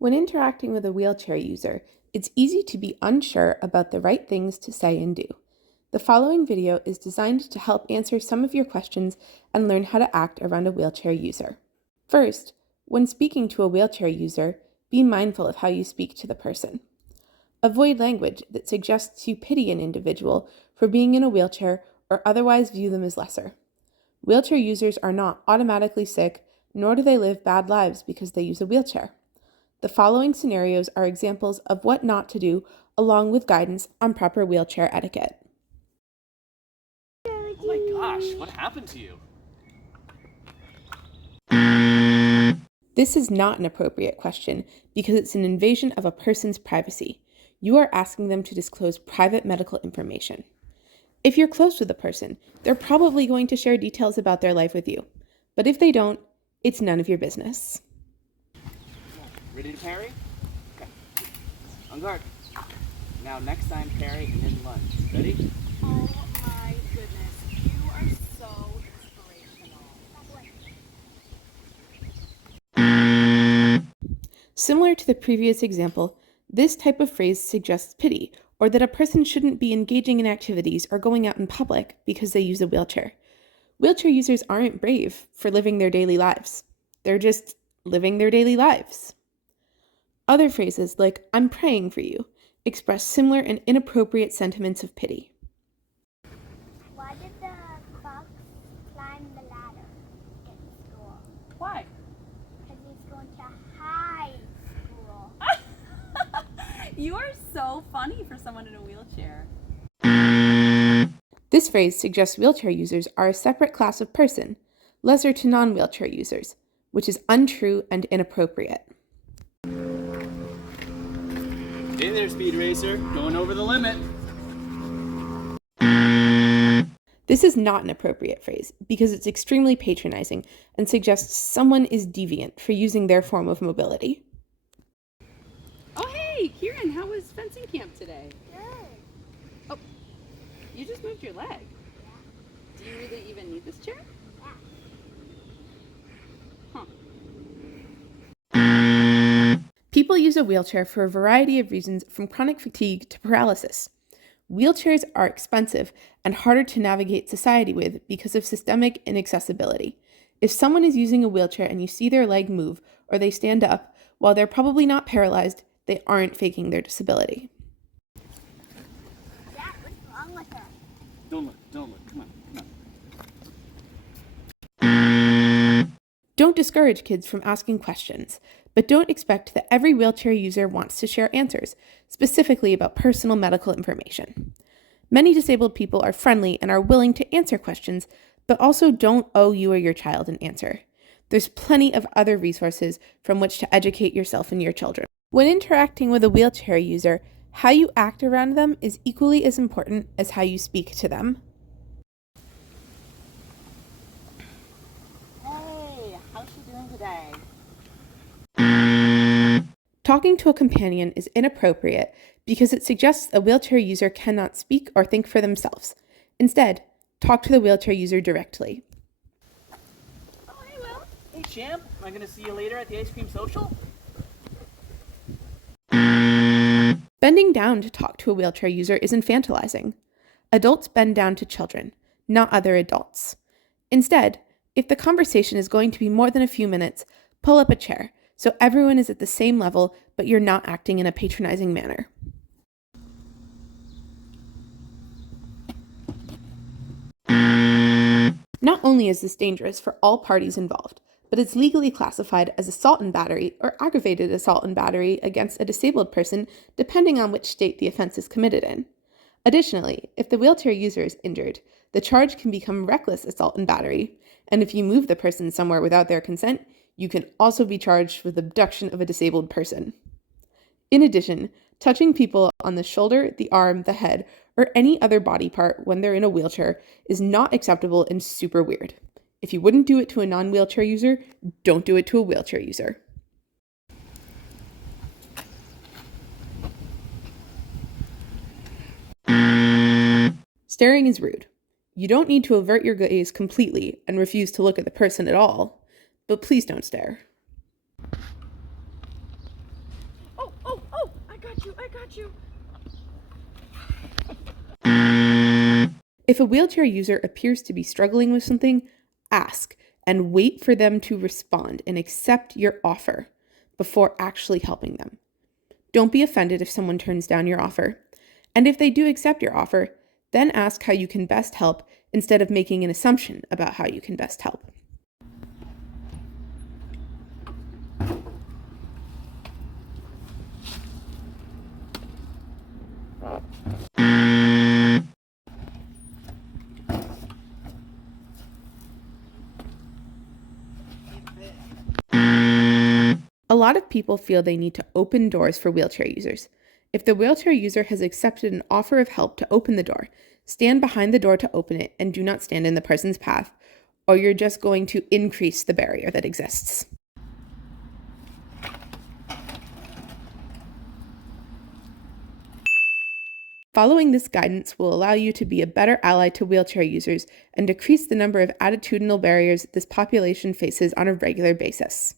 When interacting with a wheelchair user, it's easy to be unsure about the right things to say and do. The following video is designed to help answer some of your questions and learn how to act around a wheelchair user. First, when speaking to a wheelchair user, be mindful of how you speak to the person. Avoid language that suggests you pity an individual for being in a wheelchair or otherwise view them as lesser. Wheelchair users are not automatically sick, nor do they live bad lives because they use a wheelchair. The following scenarios are examples of what not to do, along with guidance on proper wheelchair etiquette. Oh my gosh, what happened to you? This is not an appropriate question because it's an invasion of a person's privacy. You are asking them to disclose private medical information. If you're close with a person, they're probably going to share details about their life with you. But if they don't, it's none of your business. Ready to parry? Okay. On guard. Now next time parry and then lunge. Ready? Oh my goodness, you are so inspirational. Similar to the previous example, this type of phrase suggests pity, or that a person shouldn't be engaging in activities or going out in public because they use a wheelchair. Wheelchair users aren't brave for living their daily lives. They're just living their daily lives. Other phrases like, "I'm praying for you," express similar and inappropriate sentiments of pity. Why did the fox climb the ladder in school? Why? Because he's going to high school. You are so funny for someone in a wheelchair. This phrase suggests wheelchair users are a separate class of person, lesser to non-wheelchair users, which is untrue and inappropriate. Hey there, Speed Racer. Going over the limit. This is not an appropriate phrase because it's extremely patronizing and suggests someone is deviant for using their form of mobility. Oh hey, Kieran, how was fencing camp today? Good. Oh, you just moved your leg. Yeah. Do you really even need this chair? Yeah. Huh. People use a wheelchair for a variety of reasons, from chronic fatigue to paralysis. Wheelchairs are expensive and harder to navigate society with because of systemic inaccessibility. If someone is using a wheelchair and you see their leg move or they stand up, while they're probably not paralyzed, they aren't faking their disability. Dad, what's wrong with her? Don't look. Come on. Don't discourage kids from asking questions, but don't expect that every wheelchair user wants to share answers, specifically about personal medical information. Many disabled people are friendly and are willing to answer questions, but also don't owe you or your child an answer. There's plenty of other resources from which to educate yourself and your children. When interacting with a wheelchair user, how you act around them is equally as important as how you speak to them. Hey, how's she doing today? Talking to a companion is inappropriate because it suggests a wheelchair user cannot speak or think for themselves. Instead, talk to the wheelchair user directly. Oh hey Will. Hey, champ. Am I going to see you later at the ice cream social? Bending down to talk to a wheelchair user is infantilizing. Adults bend down to children, not other adults. Instead, if the conversation is going to be more than a few minutes, pull up a chair so everyone is at the same level, but you're not acting in a patronizing manner. Not only is this dangerous for all parties involved, but it's legally classified as assault and battery or aggravated assault and battery against a disabled person, depending on which state the offense is committed in. Additionally, if the wheelchair user is injured, the charge can become reckless assault and battery, and if you move the person somewhere without their consent, you can also be charged with abduction of a disabled person. In addition, touching people on the shoulder, the arm, the head, or any other body part when they're in a wheelchair is not acceptable and super weird. If you wouldn't do it to a non-wheelchair user, don't do it to a wheelchair user. Staring is rude. You don't need to avert your gaze completely and refuse to look at the person at all, but please don't stare. got you. If a wheelchair user appears to be struggling with something, ask and wait for them to respond and accept your offer before actually helping them. Don't be offended if someone turns down your offer. And if they do accept your offer, then ask how you can best help instead of making an assumption about how you can best help. A lot of people feel they need to open doors for wheelchair users. If the wheelchair user has accepted an offer of help to open the door, stand behind the door to open it and do not stand in the person's path, or you're just going to increase the barrier that exists. Following this guidance will allow you to be a better ally to wheelchair users and decrease the number of attitudinal barriers this population faces on a regular basis.